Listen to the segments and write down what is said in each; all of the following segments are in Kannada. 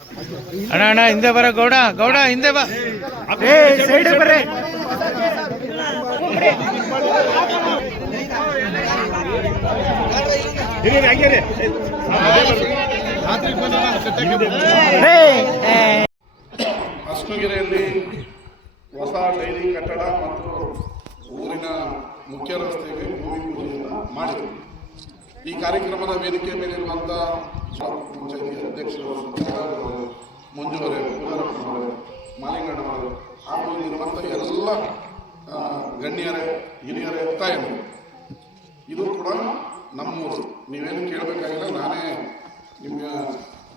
ಅಣ್ಣ ಅಣ್ಣ ಹಿಂದೆ ಬರ ಗೌಡ ಗೌಡ ಹಿಂದೆ ಬಾ ಸೈಡ್ ಬರ್ರಿ ಅಶ್ವಗಿರಿಯಲ್ಲಿ ಹೊಸ ಡೈರಿ ಕಟ್ಟಡ ಮತ್ತು ಊರಿನ ಮುಖ್ಯ ರಸ್ತೆಗೆ ಭೂಮಿ ಪೂಜೆಯನ್ನು ಮಾಡಿದರು. ಈ ಕಾರ್ಯಕ್ರಮದ ವೇದಿಕೆ ಮೇಲಿರುವಂಥ ಪಂಚಾಯತಿ ಅಧ್ಯಕ್ಷರು ಮಂಜುವರೆ, ಪೂಜಾರಪ್ಪನವರು, ಮಾಲಿಂಗಣ್ಣವರು ಹಾಗೂ ಇಲ್ಲಿರುವಂಥ ಎಲ್ಲ ಗಣ್ಯರೇ, ಹಿರಿಯರೇ, ತಾಯಂದರು, ಇದು ಕೂಡ ನಮ್ಮೂರು. ನೀವೇನು ಕೇಳಬೇಕಾಗಿಲ್ಲ, ನಾನೇ ನಿಮ್ಮ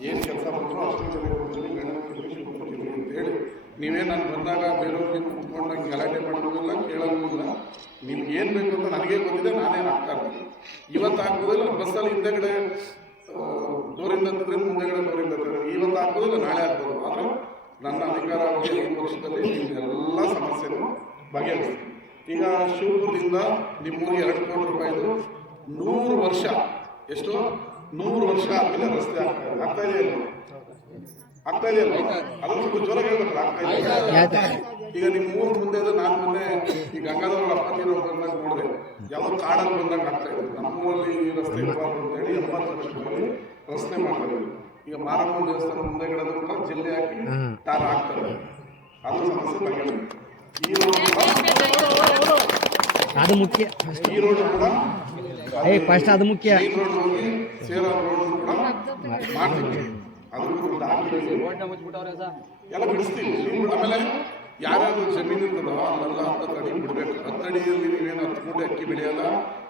ಏನು ಕೆಲಸ ಮಾಡಿದ್ರು ಅಷ್ಟು ಅಂತೇಳಿ ನೀವೇ ನಾನು ಬಂದಾಗ ಬೇರೆಯವ್ರಿಗೆ ಕುತ್ಕೊಂಡಾಗ ಗಲಾಟೆ ಮಾಡೋದಿಲ್ಲ, ಕೇಳೋದಿಲ್ಲ. ನಿಮ್ಗೆ ಏನು ಬೇಕು ಅಂತ ನನಗೇ ಗೊತ್ತಿದೆ, ನಾನೇ ಆಗ್ತಾ ಇರ್ತೀನಿ. ಇವತ್ತು ಆಗ್ಬೋದಿಲ್ಲ, ಬಸ್ಸಲ್ಲಿ ಹಿಂದೆಗಡೆ ಡೋರಿಂದ ಮುಂದೆಗಡೆ ಡೋರಿಂದ ಇವತ್ತು ಆಗ್ಬೋದಿಲ್ಲ, ನಾಳೆ ಆಗ್ಬೋದು. ಆದರೆ ನನ್ನ ಅಧಿಕಾರ 5 ವರ್ಷದಲ್ಲಿ ನಿಮ್ಮೆಲ್ಲ ಸಮಸ್ಯೆನೂ ಬಗೆಹರಿಸ್ತೀನಿ. ಈಗ ಶಿವಪುರದಿಂದ ನಿಮ್ಮೂರಿಗೆ 2 ಕೋಟಿ ರೂಪಾಯಿದು 100 ವರ್ಷ, ಎಷ್ಟು 100 ವರ್ಷ ಆದಮೇಲೆ ರಸ್ತೆ ಆಗ್ತಾ ಇದೆ ಅದನ್ನು ಸ್ವಲ್ಪ ಜೋರಾಗಿ ಹೇಳ್ಬೇಕು. ಆಗ್ತಾ ಇದೆ. ಈಗ ನಿಮ್ಮ ಊರು ಮುಂದೆ ನಾನು ಮೊನ್ನೆ ಈ ಗಂಗಾಧರ ಅಪ್ಪತ್ತಿರೋ ಬಂದಾಗ ನೋಡಿದೆ, ಯಾವುದೋ ಕಾಡಲ್ಲಿ ಬಂದಾಗ ಆಗ್ತಾ ಇದೆ. ನಮ್ಮೂರಲ್ಲಿ ಈ ರಸ್ತೆ ಇರಬಾರ್ದು ಅಂತೇಳಿ 80 ವರ್ಷದಲ್ಲಿ ರಸ್ತೆ ಮಾಡ್ತಾರೆ. ಈಗ ಮಾರಮ್ಮನ ದೇವಸ್ಥಾನ ಮುಂದೆಗಡೆ ಕೂಡ ಜಿಲ್ಲೆ ಹಾಕಿ ಟಾರ್ ಹಾಕ್ತಾರೆ. ಅದು ಸಮಸ್ಯೆ ಬಗೆಹರಿದೆ. ಈ ರೋಡ್ ಅದು ಮುಖ್ಯ. ಈ ರೋಡ್ ಕೂಡ ಫಸ್ಟ್ ಅದು ಮುಖ್ಯ. ಈ ರೋಡ್ ಹೋಗಿ ಸೇರೋ ರೋಡ್ ಕೂಡ ಮಾಡ್ತೀವಿ. ಅದಕ್ಕೂ ಎಲ್ಲ ಬಿಡಿಸ್ತೀವಿ. ಆಮೇಲೆ ಯಾರ್ಯಾರು ಜಮೀನು ಇರ್ತದೋ ಅಲ್ಲೆಲ್ಲ 10 ಅಡಿ ಬಿಡಬೇಕು. 10 ಅಡಿಯಲ್ಲಿ ನೀವೇನು 10 ಮೂಟೆ ಅಕ್ಕಿ ಬೆಳೆಯಲ್ಲ,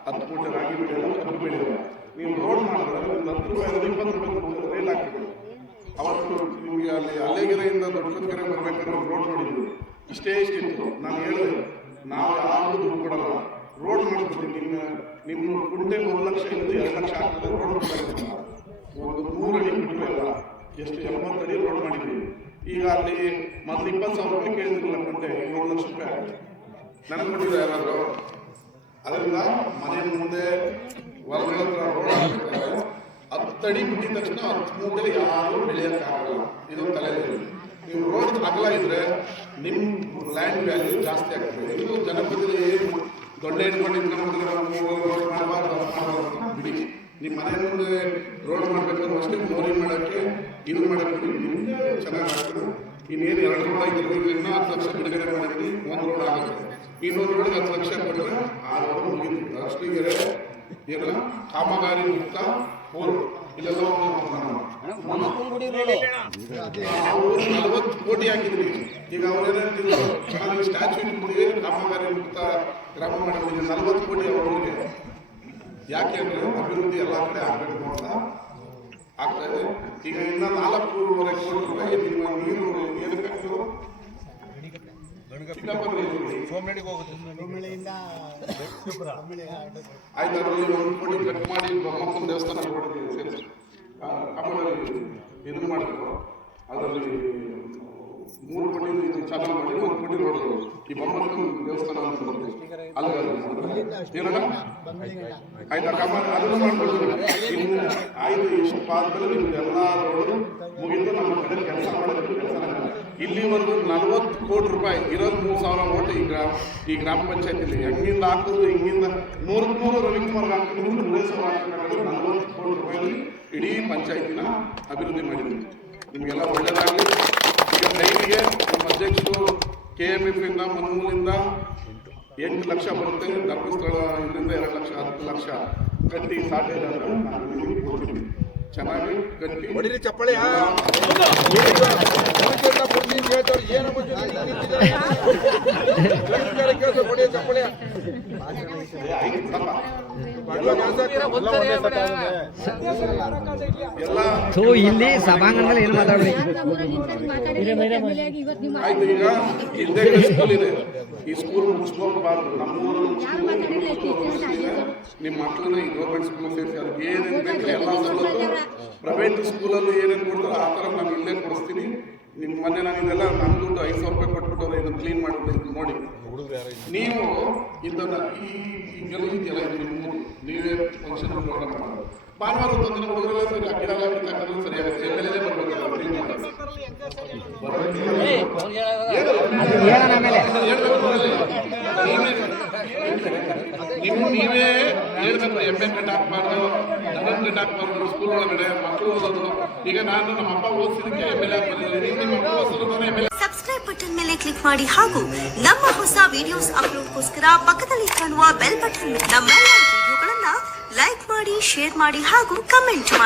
10 ಮೂಟೆ ರಾಗಿ ಬೆಳೆಯಲ್ಲ, ಕಬ್ಬು ಬೆಳೆಯಲ್ಲ. ನೀವು ರೋಡ್ ಮಾಡಿದ್ರೆ ಒಂದು 10 ರೂಪಾಯಿ 20 ರೂಪಾಯಿ ರೇಟ್ ಹಾಕ್ತೀವಿ. ಅವತ್ತು ನಿಮಗೆ ಅಲ್ಲಿ ಅಲೆಗೆರೆಯಿಂದ ದೊಡ್ಡಕೆರೆ ಬರ್ಬೇಕಾದ್ರೆ ರೋಡ್ ನೋಡಿದ್ವಿ, ಇಷ್ಟಿತ್ತು. ನಾನು ಹೇಳಿದೆ, ನಾವು ಯಾರು ದುಡ್ಡು ಕೊಡಲ್ಲ, ರೋಡ್ ಮಾಡ್ಕೊಡ್ತೀವಿ. ನಿಮ್ಮ ಕುಂಟೆ 1 ಲಕ್ಷ ಇಂದ 2 ಲಕ್ಷ ಆಗ್ತದೆ. ರೋಡ್ ಮಾಡ್ತಾರೆ ಒಂದು 100 ಅಡಿ ಬಿಟ್ಟಲ್ಲ, ಎಷ್ಟು 80 ಅಡಿ ರೋಡ್ ಮಾಡಿದ್ದೀವಿ. ಈಗ ಅಲ್ಲಿ ಮೊದಲು 20,000 ರೂಪಾಯಿ ಕೇಳಿದ್ರಲ್ಲ ಕುಂಟೆ, 1 ಲಕ್ಷ ರೂಪಾಯಿ ಆಗುತ್ತೆ. ನನಗೆ ಕೊಟ್ಟಿದ್ದೆ ಯಾರಾದರೂ. ಅದರಿಂದ ಮನೆ ಮುಂದೆ ಹೊರಗಡೆ ರೋಡ್ ಹಾಕಬೇಕಾದ್ರೆ 10 ಅಡಿ ಬಿಟ್ಟಿದ ತಕ್ಷಣ 10 ಮೂಟೆ ಯಾರು ಬೆಳೆಯೋಕ್ಕಾಗಲ್ಲ. ಇದೊಂದು ತಲೆಯಲ್ಲಿ ನೀವು ರೋಡ್ ಅಗಲ ಇದ್ರೆ ನಿಮ್ಮ ಲ್ಯಾಂಡ್ ವ್ಯಾಲ್ಯೂ ಜಾಸ್ತಿ ಆಗ್ತದೆ. ಇದು ಜನಪದದಲ್ಲಿ ದೊಡ್ಡ ಇಟ್ಕೊಂಡು ರೋಡ್ ಮಾಡಬಾರ್ದು ಬಿಡಿ. ನಿಮ್ಮ ಮನೆ ಮುಂದೆ ರೋಡ್ ಮಾಡಬೇಕಾದ್ರೂ ಅಷ್ಟೇ ಮೋರಿ ಮಾಡೋಕ್ಕೆ ಇದು ಮಾಡೋಕ್ಕೆ ನಿಮಗೆ ಚೆನ್ನಾಗಿ ಆಗ್ತದೆ. ಇನ್ನೇನು 2 ರೋಡ್ ಆಗಿದ್ರು, ಇನ್ನೂ 10 ಲಕ್ಷ ಬಿಡುಗಡೆ ಮಾಡಿದ್ವಿ, 1 ರೋಡ್ ಆಗುತ್ತೆ. ಇನ್ನೊಂದು ರೋಡ್ಗೆ 10 ಲಕ್ಷ ಕೊಟ್ಟರೆ ಆ ರೋಡ್ ಮುಗಿತು. ಅಷ್ಟಿಗೆ ಏನು ಕಾಮಗಾರಿ ಮುಕ್ತ ಊರು. ಇಲ್ಲೆಲ್ಲ 40 ಕೋಟಿ ಹಾಕಿದ್ವಿ. ಈಗ ಅವ್ರೇನಿದ್ರು ಚೆನ್ನಾಗಿ ಸ್ಟ್ಯಾಚ್ಯೂ ಇಟ್ಟಿದ್ದೀವಿ, ಕಾಮಗಾರಿ ಮುಕ್ತ ಗ್ರಾಮ ಮಾಡಿದ್ವಿ. 40 ಕೋಟಿ ಅವ್ರಿಗೆ. ಯಾಕೆ ಅಂದರೆ ಅಭಿವೃದ್ಧಿ ಎಲ್ಲ ಕಡೆ ಆಗಬೇಕು ಅಂತ ಆಗ್ತಾ ಇದೆ. ಈಗ ಇನ್ನು 4.5 ಕೋಟಿ ರೂಪಾಯಿ ನಿಮ್ಮ ನೀರು ಏನಕ್ಕೆ ಆಯ್ತು. ಅದರಲ್ಲಿ 1 ಕೋಟಿ ಕಟ್ ಮಾಡಿ ಬೊಮ್ಮಪ್ಪನ ದೇವಸ್ಥಾನ ಸೇರಿಸಿ ಇದು ಮಾಡಬೇಕು. ಅದರಲ್ಲಿ 3 ಕೋಟಿ ಇದು ಚಾಲೂ ಮಾಡಿ 1 ಕೋಟಿ ರೋಡ್ ಈ ಬೊಮ್ಮಪ್ಪನ ದೇವಸ್ಥಾನ ಅಂತ ಬರ್ತದೆ. ಅಲ್ಲಿ ಏನಲ್ಲ ಆಯ್ತಾ, ಅದನ್ನು ಮಾಡ್ಕೊಳ್ತೀವಿ. ಇನ್ನು ಆಯ್ತು, ಇಷ್ಟು ಆದ್ಮೇಲೆ ನಿಮ್ದು ಎಲ್ಲ ರೋಡ್ ಮುಗಿದು ನಮ್ಮ ಕಡೆ ಕೆಲಸ ಮಾಡೋದಕ್ಕೆ ಕೆಲಸ. ಇಲ್ಲಿವರೆಗೂ 40 ಕೋಟಿ ರೂಪಾಯಿ ಇರೋದು 3,000 ಓಟು ಈ ಗ್ರಾಮ ಪಂಚಾಯತಿಲಿ ಹೆಂಗಿಂದ ಹಾಕೋದು, ಹಿಂಗಿಂದ 100 ರವಿಕುಮಾರ್ಗೆ ಹಾಕಿದ್ರು 40 ಕೋಟಿ ರೂಪಾಯಿ ಇಡೀ ಪಂಚಾಯತಿನ ಅಭಿವೃದ್ಧಿ ಮಾಡಿದ್ವಿ. ನಿಮಗೆಲ್ಲ ಒಳ್ಳೆಯದಾಗಲಿ. ಈಗ ಡೈರಿಗೆ ನಮ್ಮ ಅಧ್ಯಕ್ಷರು KMF ಇಂದ ಮನ್ಮೂಲಿಂದ 8 ಲಕ್ಷ ಬರುತ್ತೆ. ಧರ್ಮಸ್ಥಳ ಇದರಿಂದ 2 ಲಕ್ಷ 10 ಲಕ್ಷ ಕಟ್ಟಿ ಸಾಧ್ಯ ಕೊಡ್ತೀವಿ. ಚೆನ್ನಾಗಿ ಕಟ್ಟಿ ಹೊಡಿರಿ ಚಪ್ಪಳೆ. ಇಲ್ಲಿ ಸಭಾಂಗಣದಲ್ಲಿ ಏನು ಮಾತಾಡ್ರಿ. ಆಯ್ತು. ಈಗ ಹಿಂದೆ ಸ್ಕೂಲ್ ಇದೆ, ಈ ಸ್ಕೂಲ್ ಮುಗಿಸ್ಕೋಬಾರ್ದು. ನಮ್ಮೂರು ನಿಮ್ಮ ಮಕ್ಕಳನ್ನ ಈ ಗೌರ್ಮೆಂಟ್ ಸ್ಕೂಲ್ ಸೇರಿಸಿ ಅದಕ್ಕೆ ಏನೇನು ಬೇಕು ಎಲ್ಲ ಸವಲತ್ತು ಪ್ರೈವೇಟ್ ಸ್ಕೂಲಲ್ಲಿ ಏನೇನು ಕೊಡ್ತಾರೆ ಆ ಥರ ನಾನು ಇಲ್ಲೇ ಕೊಡಿಸ್ತೀನಿ. ನಿಮ್ಮ ಮೊನ್ನೆ ನಾನು ಇದೆಲ್ಲ ನನ್ನ ದುಡ್ಡು 5,000 ರೂಪಾಯಿ ಕೊಟ್ಬಿಟ್ಟು ಇದನ್ನು ಕ್ಲೀನ್ ಮಾಡಿಬಿಟ್ಟು ನೋಡಿ. ನೀವು ಇದನ್ನು ಈಗೆಲ್ಲ ಇದೆಯಲ್ಲ, ಇದು ನೀವೇ ಫಂಕ್ಷನ್ ಪ್ರೋಗ್ರಾಮ್ ಮಾಡೋದು. ಭಾನುವಾರ ಒಂದಿನ ಹುಡುಗರೆಲ್ಲ ಸರಿ ಗಿಡ ಎಲ್ಲ ಕಿತ್ತಾಕಿದ್ರೆ ಸರಿಯಾಗುತ್ತೆ. ಎಮ್ಮೆಲ್ಲೆ ಬರ್ಬೇಕಲ್ಲ ನೀವೇ ಹೇಳ್ಬೇಕು. ಎಮ್ಮೆ ಕಟ್ ಹಾಕ್ಬಾರ್ದು, ದನದ ಕಟ್ ಹಾಕ್ಬಾರ್ದು ಸ್ಕೂಲ್ ಒಳಗಡೆ ಮಕ್ಕಳು ಓದೋದು. ಈಗ ನಾನು ನಮ್ಮ ಅಪ್ಪ ಓದಿಸಿದಕ್ಕೆ ಎಮ್ಮೆಲ್ಲೆ ಹಾಕ್ಬಂದಿದ್ದೀನಿ. ನಿಮ್ಮ ಅಪ್ಪ ಓದಿಸೋದು ಎಮ್ಮೆಲ್ಲೆ. ಸಬ್ಸ್ಕ್ರೈಬ್ ಬಟನ್ ಮೇಲೆ ಕ್ಲಿಕ್ ಮಾಡಿ ಹಾಗೂ ನಮ್ಮ ಹೊಸ ವಿಡಿಯೋಸ್ ಅಪ್ಲೋಡ್ಗೋಸ್ಕರ ಪಕ್ಕದಲ್ಲಿ ಕಾಣುವ ಬೆಲ್ ಬಟನ್ ನಮ್ಮೆಲ್ಲ ವಿಡಿಯೋಗಳನ್ನ ಲೈಕ್ ಮಾಡಿ, ಶೇರ್ ಮಾಡಿ ಹಾಗೂ ಕಮೆಂಟ್ ಮಾಡಿ.